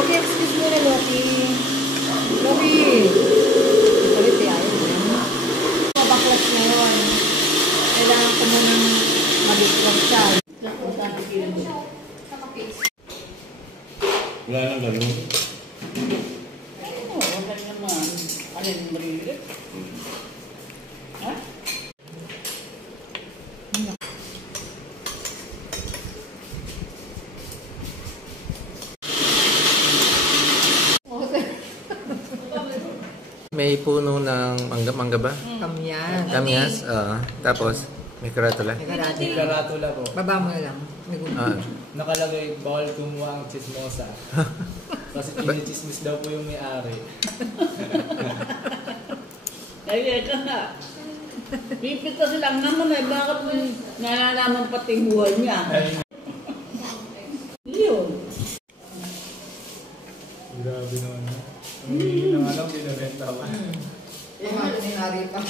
Loki, excuse mo na, Loki. Loki! Sabi, ayaw mo. Mabaklas na yun. Kailangan ko munang mag-iswag siya. Wala nang gano'n. Oo, wala naman. Alin marilit? Ha? May puno ng mangga ba? Kamyan. Kamyas. Tapos, may karatula. May karate. May karatula po. Baba mo na lang. May gusto. Nakalagay, bawal kumuha ang chismosa. Kasi kinichismis daw po yung may-ari. Kaya ka nga. Pipita silang naman eh. Bakit nalalaman pati buhay niya? Yun. Grabe naman. Ang hindi nang alam, binibenta pa. Yung mga ninari pa.